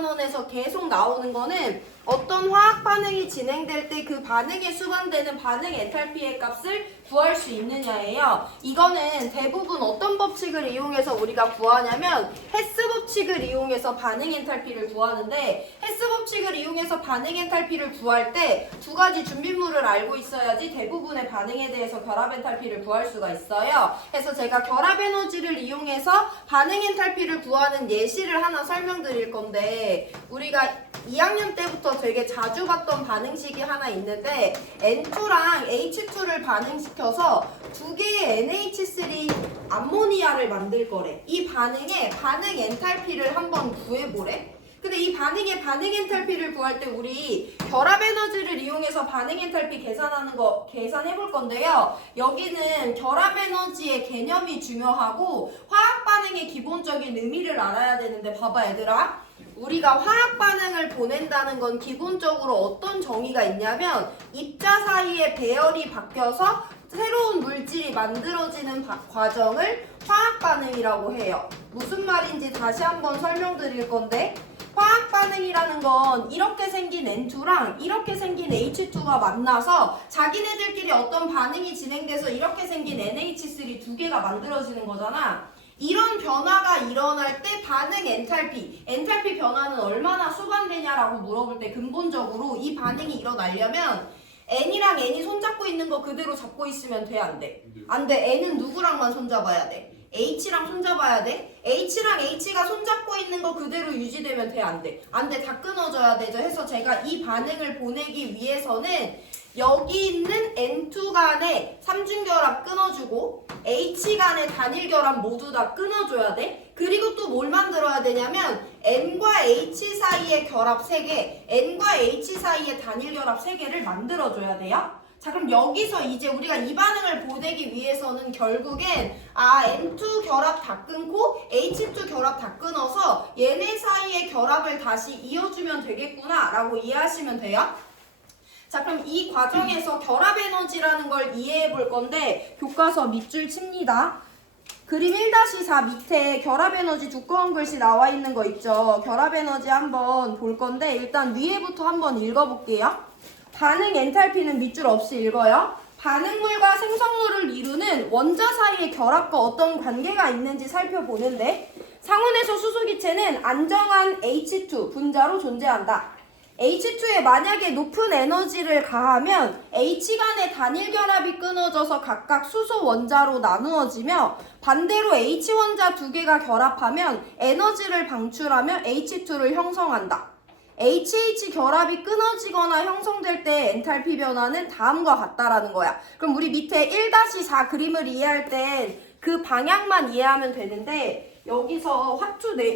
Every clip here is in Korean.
2반원에서 계속 나오는 거는 어떤 화학 반응이 진행될 때 그 반응에 수반되는 반응 엔탈피의 값을 구할 수 있느냐예요. 이거는 대부분 어떤 법칙을 이용해서 우리가 구하냐면 헤스 법칙을 이용해서 반응 엔탈피를 구하는데, 헤스 법칙을 이용해서 반응 엔탈피를 구할 때 두 가지 준비물을 알고 있어야지 대부분의 반응에 대해서 결합 엔탈피를 구할 수가 있어요. 그래서 제가 결합 에너지를 이용해서 반응 엔탈피를 구하는 예시를 하나 설명드릴 건데, 우리가 2학년 때부터 되게 자주 봤던 반응식이 하나 있는데, N2랑 H2를 반응시켜서 두 개의 NH3 암모니아를 만들 거래. 이 반응에 반응 엔탈피를 한번 구해보래. 근데 이 반응의 반응 엔탈피를 구할 때 우리 결합 에너지를 이용해서 반응 엔탈피 계산하는 거 계산해 볼 건데요. 여기는 결합 에너지의 개념이 중요하고 화학 반응의 기본적인 의미를 알아야 되는데, 봐봐 얘들아. 우리가 화학 반응을 보낸다는 건 기본적으로 어떤 정의가 있냐면, 입자 사이의 배열이 바뀌어서 새로운 물질이 만들어지는 과정을 화학 반응이라고 해요. 무슨 말인지 다시 한번 설명드릴 건데, 화학 반응이라는 건 이렇게 생긴 N2랑 이렇게 생긴 H2가 만나서 자기네들끼리 어떤 반응이 진행돼서 이렇게 생긴 NH3 두 개가 만들어지는 거잖아. 이런 변화가 일어날 때 반응 엔탈피 변화는 얼마나 수반되냐라고 물어볼 때 근본적으로 이 반응이 일어나려면 N이랑 N이 손잡고 있는 거 그대로 잡고 있으면 돼, 안 돼? 안 돼. N은 누구랑만 손잡아야 돼? H랑 손잡아야 돼? H랑 H가 손잡고 있는 거 그대로 유지되면 돼, 안 돼? 안 돼. 다 끊어져야 되죠. 해서 제가 이 반응을 보내기 위해서는 여기 있는 N2 간의 삼중결합 끊어주고 H 간의 단일결합 모두 다 끊어줘야 돼. 그리고 또 뭘 만들어야 되냐면 N과 H 사이의 결합 3개, N과 H 사이의 단일결합 3개를 만들어줘야 돼요. 자, 그럼 여기서 이제 우리가 이 반응을 보내기 위해서는 결국엔 N2 결합 다 끊고 H2 결합 다 끊어서 얘네 사이의 결합을 다시 이어주면 되겠구나 라고 이해하시면 돼요. 자, 그럼 이 과정에서 결합 에너지라는 걸 이해해 볼 건데, 교과서 밑줄 칩니다. 그림 1-4 밑에 결합 에너지 두꺼운 글씨 나와 있는 거 있죠. 결합 에너지 한번 볼 건데, 일단 위에부터 한번 읽어볼게요. 반응 엔탈피는 밑줄 없이 읽어요. 반응물과 생성물을 이루는 원자 사이의 결합과 어떤 관계가 있는지 살펴보는데, 상온에서 수소기체는 안정한 H2 분자로 존재한다. H2에 만약에 높은 에너지를 가하면 H 간의 단일 결합이 끊어져서 각각 수소 원자로 나누어지며, 반대로 H 원자 두 개가 결합하면 에너지를 방출하며 H2를 형성한다. HH 결합이 끊어지거나 형성될 때 엔탈피 변화는 다음과 같다라는 거야. 그럼 우리 밑에 1-4 그림을 이해할 땐 그 방향만 이해하면 되는데, 여기서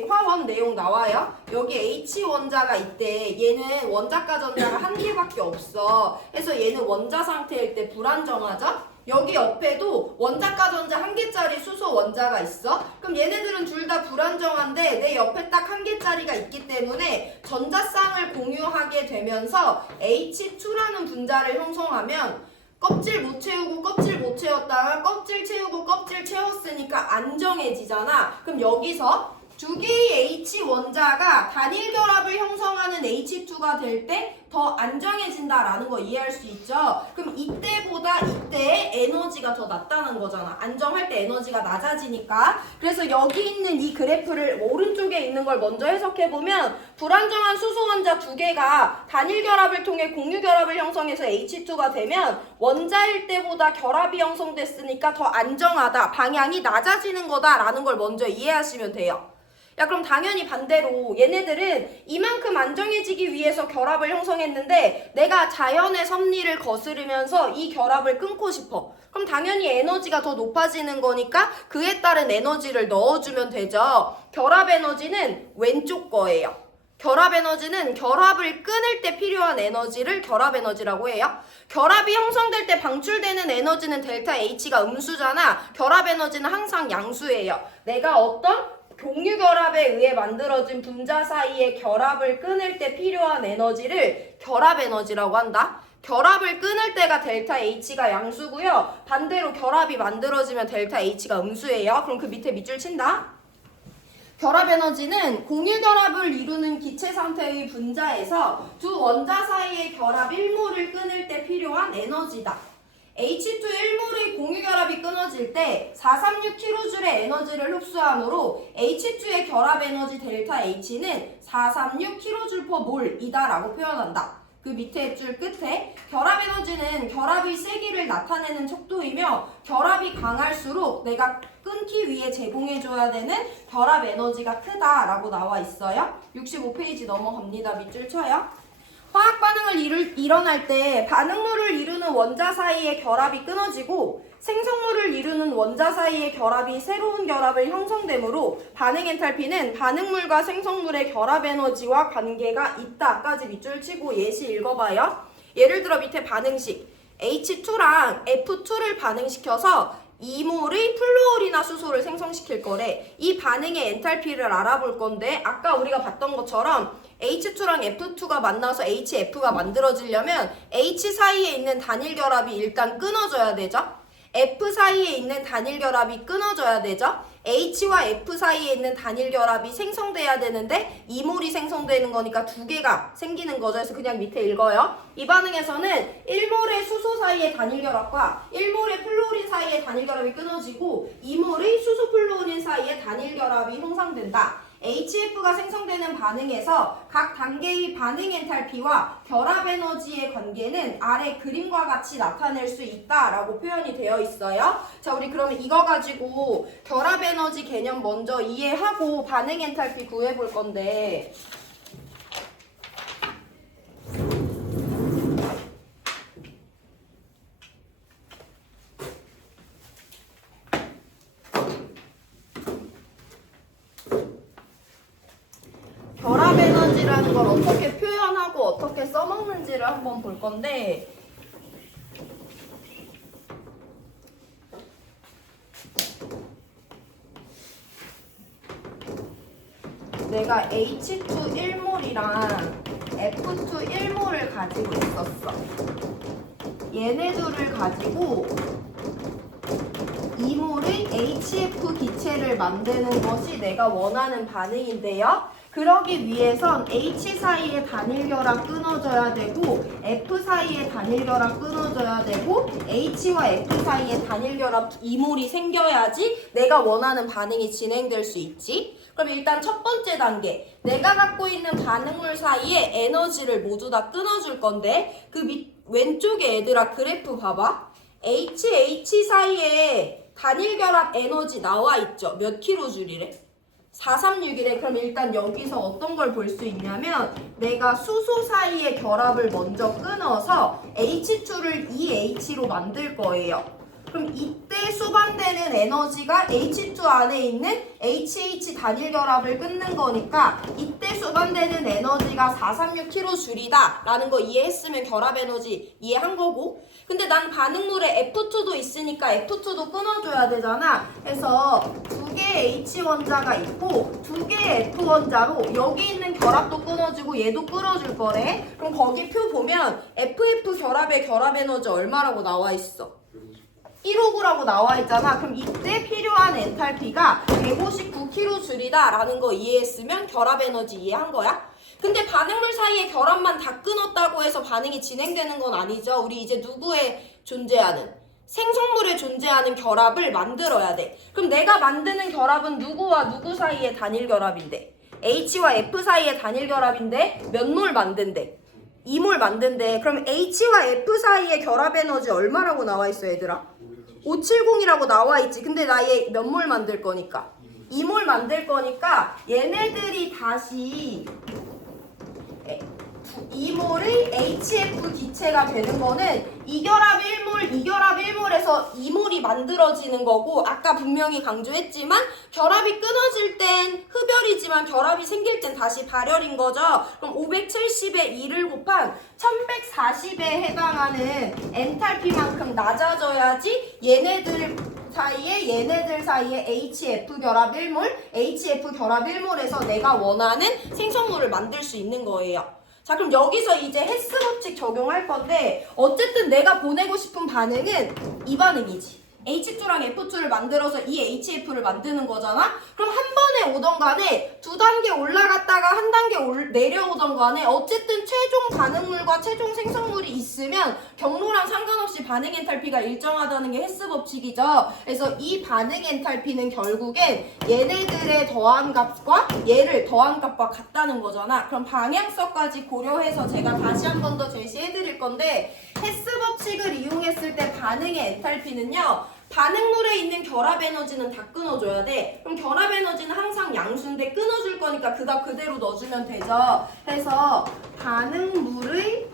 화원 내용 나와요. 여기 H 원자가 있대. 얘는 원자가 전자가 한 개밖에 없어. 그래서 얘는 원자 상태일 때 불안정하죠? 여기 옆에도 원자가 전자 한 개짜리 수소 원자가 있어. 그럼 얘네들은 둘 다 불안정한데 내 옆에 딱 한 개짜리가 있기 때문에 전자쌍을 공유하게 되면서 H2라는 분자를 형성하면, 껍질 못 채우고 껍질 못 채웠다가 껍질 채우고 껍질 채웠으니까 안정해지잖아. 그럼 여기서 두 개의 H 원자가 단일 결합을 형성하는 H2가 될 때 더 안정해진다라는 거 이해할 수 있죠? 그럼 이때보다 이때의 에너지가 더 낮다는 거잖아. 안정할 때 에너지가 낮아지니까. 그래서 여기 있는 이 그래프를 오른쪽에 있는 걸 먼저 해석해보면, 불안정한 수소 원자 두 개가 단일 결합을 통해 공유 결합을 형성해서 H2가 되면 원자일 때보다 결합이 형성됐으니까 더 안정하다, 방향이 낮아지는 거다라는 걸 먼저 이해하시면 돼요. 야, 그럼 당연히 반대로 얘네들은 이만큼 안정해지기 위해서 결합을 형성했는데 내가 자연의 섭리를 거스르면서 이 결합을 끊고 싶어. 그럼 당연히 에너지가 더 높아지는 거니까 그에 따른 에너지를 넣어주면 되죠. 결합 에너지는 왼쪽 거예요. 결합 에너지는 결합을 끊을 때 필요한 에너지를 결합 에너지라고 해요. 결합이 형성될 때 방출되는 에너지는 델타 H가 음수잖아. 결합 에너지는 항상 양수예요. 내가 어떤 공유 결합에 의해 만들어진 분자 사이의 결합을 끊을 때 필요한 에너지를 결합 에너지라고 한다. 결합을 끊을 때가 델타 H가 양수고요. 반대로 결합이 만들어지면 델타 H가 음수예요. 그럼 그 밑에 밑줄 친다. 결합 에너지는 공유 결합을 이루는 기체 상태의 분자에서 두 원자 사이의 결합 1몰을 끊을 때 필요한 에너지다. H2 1몰의 공유 결합이 끊어질 때 436kJ의 에너지를 흡수하므로 H2의 결합 에너지 델타 H는 436kJ/몰이다 라고 표현한다. 그 밑에 줄 끝에 결합 에너지는 결합의 세기를 나타내는 척도이며 결합이 강할수록 내가 끊기 위해 제공해줘야 되는 결합 에너지가 크다라고 나와 있어요. 65페이지 넘어갑니다. 밑줄 쳐요. 화학 반응을 일어날 때 반응물을 이루는 원자 사이의 결합이 끊어지고 생성물을 이루는 원자 사이의 결합이 새로운 결합을 형성되므로 반응 엔탈피는 반응물과 생성물의 결합 에너지와 관계가 있다까지 밑줄 치고 예시 읽어봐요. 예를 들어 밑에 반응식 H2랑 F2를 반응시켜서 2몰의 플루오린화 수소를 생성시킬 거래. 이 반응의 엔탈피를 알아볼 건데 아까 우리가 봤던 것처럼 H2랑 F2가 만나서 HF가 만들어지려면 H 사이에 있는 단일 결합이 일단 끊어져야 되죠. F 사이에 있는 단일 결합이 끊어져야 되죠. H와 F 사이에 있는 단일 결합이 생성돼야 되는데 2몰이 생성되는 거니까 두 개가 생기는 거죠. 그래서 그냥 밑에 읽어요. 이 반응에서는 1몰의 수소 사이의 단일 결합과 1몰의 플루오린 사이의 단일 결합이 끊어지고 2몰의 수소 플루오린 사이의 단일 결합이 형성된다. HF가 생성되는 반응에서 각 단계의 반응 엔탈피와 결합 에너지의 관계는 아래 그림과 같이 나타낼 수 있다라고 표현이 되어 있어요. 자, 우리 그러면 이거 가지고 결합 에너지 개념 먼저 이해하고 반응 엔탈피 구해볼 건데 결합 에너지라는 걸 어떻게 표현하고 어떻게 써먹는지를 한번 볼 건데 내가 H2 1몰이랑 F2 1몰을 가지고 있었어. 얘네들을 가지고 2몰의 HF 기체를 만드는 것이 내가 원하는 반응인데요. 그러기 위해선 H 사이의 단일 결합 끊어져야 되고 F 사이의 단일 결합 끊어져야 되고 H와 F 사이의 단일 결합 2몰이 생겨야지 내가 원하는 반응이 진행될 수 있지. 그럼 일단 첫 번째 단계 내가 갖고 있는 반응물 사이에 에너지를 모두 다 끊어줄 건데 그 왼쪽에 얘들아 그래프 봐봐. H 사이에 단일 결합 에너지 나와 있죠. 몇 킬로줄이래? 436이래. 그럼 일단 여기서 어떤 걸 볼 수 있냐면 내가 수소 사이의 결합을 먼저 끊어서 H2를 2H로 만들 거예요. 그럼 이때 수반되는 에너지가 H2 안에 있는 HH 단일 결합을 끊는 거니까 이때 수반되는 에너지가 436kJ이다 라는 거 이해했으면 결합 에너지 이해한 거고 근데 난 반응물에 F2도 있으니까 F2도 끊어줘야 되잖아. 그래서 두 개의 H 원자가 있고 두 개의 F 원자로 여기 있는 결합도 끊어주고 얘도 끊어줄 거래. 그럼 거기 표 보면 FF 결합의 결합 에너지 얼마라고 나와 있어? 159라고 나와 있잖아. 그럼 이때 필요한 엔탈피가 159kJ이다 라는 거 이해했으면 결합 에너지 이해한 거야? 근데 반응물 사이의 결합만 다 끊었다고 해서 반응이 진행되는 건 아니죠. 우리 이제 누구에 존재하는? 생성물에 존재하는 결합을 만들어야 돼. 그럼 내가 만드는 결합은 누구와 누구 사이의 단일 결합인데? H와 F 사이의 단일 결합인데 몇 몰 만든대? 2몰 만든대. 그럼 H와 F 사이의 결합 에너지 얼마라고 나와 있어 얘들아? 570이라고 나와 있지. 근데 나 얘 몇 몰 만들 거니까? 2몰 만들 거니까 얘네들이 다시 2몰의 HF 기체가 되는 거는 이결합 1몰, 이결합 1몰에서 2몰이 만들어지는 거고 아까 분명히 강조했지만 결합이 끊어질 땐 흡열이지만 결합이 생길 땐 다시 발열인 거죠. 그럼 570에 2를 곱한 1140에 해당하는 엔탈피만큼 낮아져야지 얘네들 사이에 HF 결합 1몰, HF 결합 1몰에서 내가 원하는 생성물을 만들 수 있는 거예요. 자, 그럼 여기서 이제 헤스 법칙 적용할 건데 어쨌든 내가 보내고 싶은 반응은 이 반응이지. H2랑 F2를 만들어서 이 HF를 만드는 거잖아? 그럼 한 번에 오던 간에 두 단계 올라갔다가 한 단계 내려오던 간에 어쨌든 최종 반응물과 최종 생성물이 있으면 경로랑 상관없이 반응 엔탈피가 일정하다는 게 헤스 법칙이죠. 그래서 이 반응 엔탈피는 결국엔 얘네들의 더한 값과 얘를 더한 값과 같다는 거잖아. 그럼 방향성까지 고려해서 제가 다시 한 번 더 제시해 드릴 건데 헤스 법칙을 이용했을 때 반응의 엔탈피는요. 반응물에 있는 결합 에너지는 다 끊어줘야 돼. 그럼 결합 에너지는 항상 양수인데 끊어줄 거니까 그가 그대로 넣어주면 되죠. 그래서 반응물의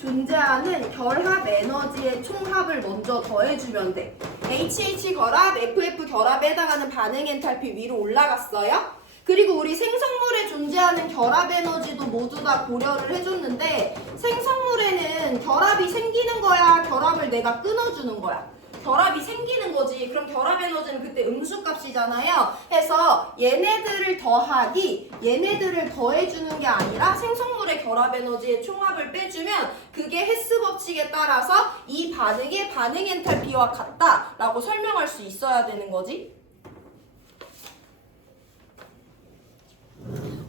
존재하는 결합 에너지의 총합을 먼저 더해주면 돼. HH 결합, FF 결합에 해당하는 반응 엔탈피 위로 올라갔어요. 그리고 우리 생성물에 존재하는 결합 에너지도 모두 다 고려를 해줬는데 생성물에는 결합이 생기는 거야? 결합을 내가 끊어주는 거야? 결합이 생기는 거지. 그럼 결합 에너지는 그때 음수값이잖아요. 해서 얘네들을 더하기, 얘네들을 더해주는 게 아니라 생성물의 결합 에너지의 총합을 빼주면 그게 헤스 법칙에 따라서 이 반응의 반응 엔탈피와 같다라고 설명할 수 있어야 되는 거지.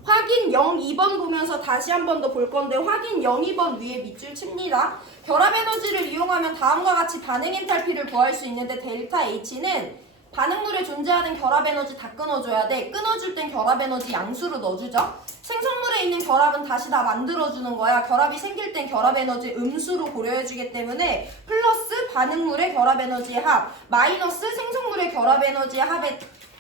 확인 0, 2번 보면서 다시 한 번 더 볼 건데 확인 0, 2번 위에 밑줄 칩니다. 결합 에너지를 이용하면 다음과 같이 반응 엔탈피를 구할 수 있는데 델타 H는 반응물에 존재하는 결합 에너지 다 끊어줘야 돼. 끊어줄 땐 결합 에너지 양수로 넣어주죠. 생성물에 있는 결합은 다시 다 만들어주는 거야. 결합이 생길 땐 결합 에너지 음수로 고려해주기 때문에 플러스 반응물의 결합 에너지의 합 마이너스 생성물의 결합 에너지의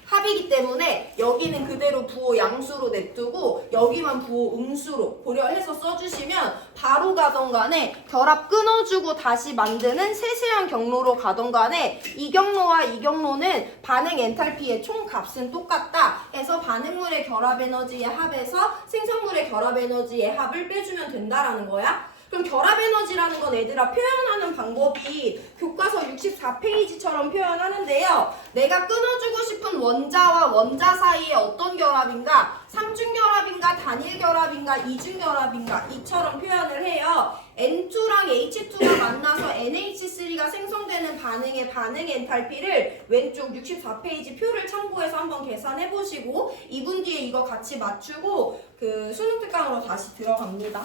합이기 때문에 여기는 그대로 부호 양수로 냅두고 여기만 부호 음수로 고려해서 써주시면 바로 가던 간에 결합 끊어주고 다시 만드는 세세한 경로로 가던 간에 이 경로와 이 경로는 반응 엔탈피의 총값은 똑같다 해서 반응물의 결합 에너지의 합에서 생성물의 결합 에너지의 합을 빼주면 된다라는 거야. 그럼 결합 에너지라는 건 얘들아 표현하는 방법이 교과서 64페이지처럼 표현하는데요. 내가 끊어주고 싶은 원자와 원자 사이에 어떤 결합인가? 삼중결합인가? 단일결합인가? 이중결합인가? 이처럼 표현을 해요. N2랑 H2가 만나서 NH3가 생성되는 반응의 반응 엔탈피를 왼쪽 64페이지 표를 참고해서 한번 계산해 보시고 2분 뒤에 이거 같이 맞추고 그 수능 특강으로 다시 들어갑니다.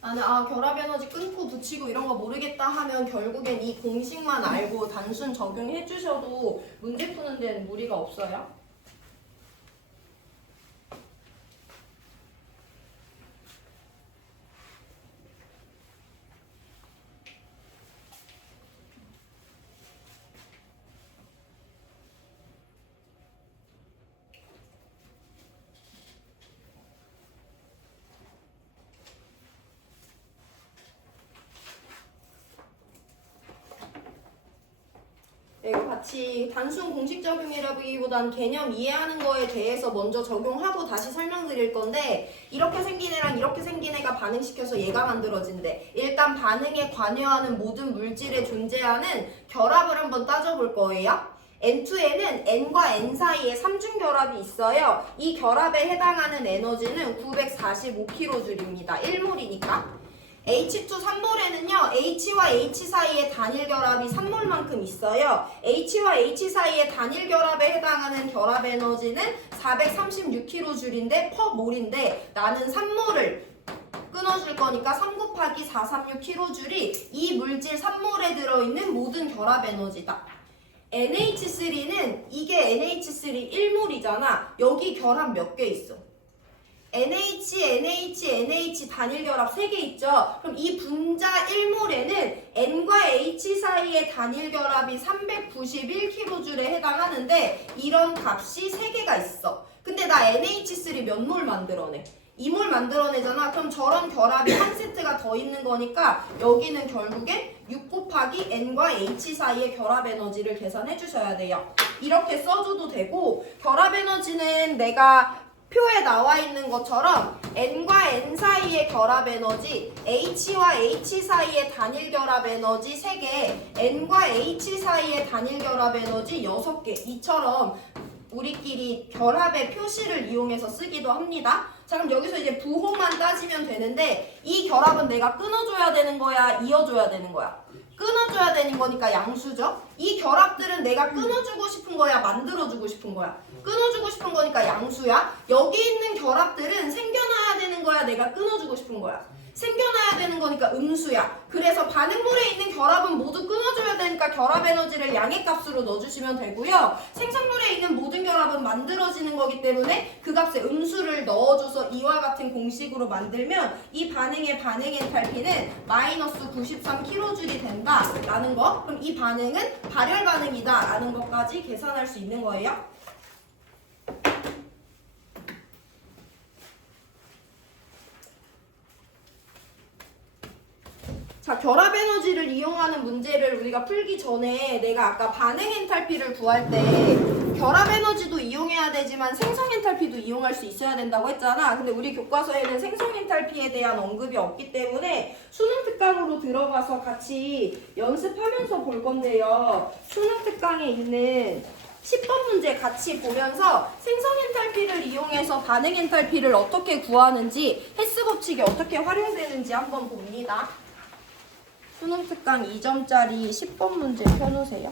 나는 결합 에너지 끊고 붙이고 이런 거 모르겠다 하면 결국엔 이 공식만 알고 단순 적용해 주셔도 문제 푸는 데는 무리가 없어요. 이거 같이 단순 공식 적용이라기보단 개념 이해하는 거에 대해서 먼저 적용하고 다시 설명드릴 건데 이렇게 생긴 애랑 이렇게 생긴 애가 반응시켜서 얘가 만들어진대. 일단 반응에 관여하는 모든 물질에 존재하는 결합을 한번 따져볼 거예요. N2에는 N과 N 사이에 삼중결합이 있어요. 이 결합에 해당하는 에너지는 945kJ입니다. 1몰이니까. H2 3몰에는요 H와 H 사이의 단일 결합이 3몰만큼 있어요. H와 H 사이의 단일 결합에 해당하는 결합 에너지는 436kJ인데 per 몰인데 나는 3몰을 끊어줄 거니까 3 곱하기 436kJ이 이 물질 3몰에 들어있는 모든 결합 에너지다. NH3는 이게 NH3 1몰이잖아. 여기 결합 몇 개 있어? NH, NH, NH 단일 결합 3개 있죠? 그럼 이 분자 1몰에는 N과 H 사이의 단일 결합이 391kJ에 해당하는데 이런 값이 3개가 있어. 근데 나 NH3 몇 몰 만들어내? 2몰 만들어내잖아. 그럼 저런 결합이 한 세트가 더 있는 거니까 여기는 결국에 6 곱하기 N과 H 사이의 결합 에너지를 계산해 주셔야 돼요. 이렇게 써줘도 되고 결합 에너지는 내가 표에 나와 있는 것처럼 N과 N 사이의 결합 에너지, H와 H 사이의 단일 결합 에너지 3개, N과 H 사이의 단일 결합 에너지 6개, 이처럼 우리끼리 결합의 표시를 이용해서 쓰기도 합니다. 자, 그럼 여기서 이제 부호만 따지면 되는데 이 결합은 내가 끊어줘야 되는 거야, 이어줘야 되는 거야? 끊어줘야 되는 거니까 양수죠. 이 결합들은 내가 끊어주고 싶은 거야, 만들어주고 싶은 거야? 끊어주고 싶은 거니까 양수야. 여기 있는 결합들은 생겨나야 되는 거야, 내가 끊어주고 싶은 거야? 생겨나야 되는 거니까 음수야. 그래서 반응물에 있는 결합은 모두 끊어줘야 되니까 결합 에너지를 양의 값으로 넣어주시면 되고요. 생성물에 있는 모든 결합은 만들어지는 거기 때문에 그 값에 음수를 넣어줘서 이와 같은 공식으로 만들면 이 반응의 반응 엔탈피는 마이너스 93kJ이 된다라는 거. 그럼 이 반응은 발열 반응이다라는 것까지 계산할 수 있는 거예요. 자, 결합 에너지를 이용하는 문제를 우리가 풀기 전에 내가 아까 반응 엔탈피를 구할 때 결합 에너지도 이용해야 되지만 생성 엔탈피도 이용할 수 있어야 된다고 했잖아. 근데 우리 교과서에는 생성 엔탈피에 대한 언급이 없기 때문에 수능 특강으로 들어가서 같이 연습하면서 볼 건데요. 수능 특강에 있는 10번 문제 같이 보면서 생성 엔탈피를 이용해서 반응 엔탈피를 어떻게 구하는지, 헬스 법칙이 어떻게 활용되는지 한번 봅니다. 수능 특강 2점짜리 10번 문제 펴놓으세요.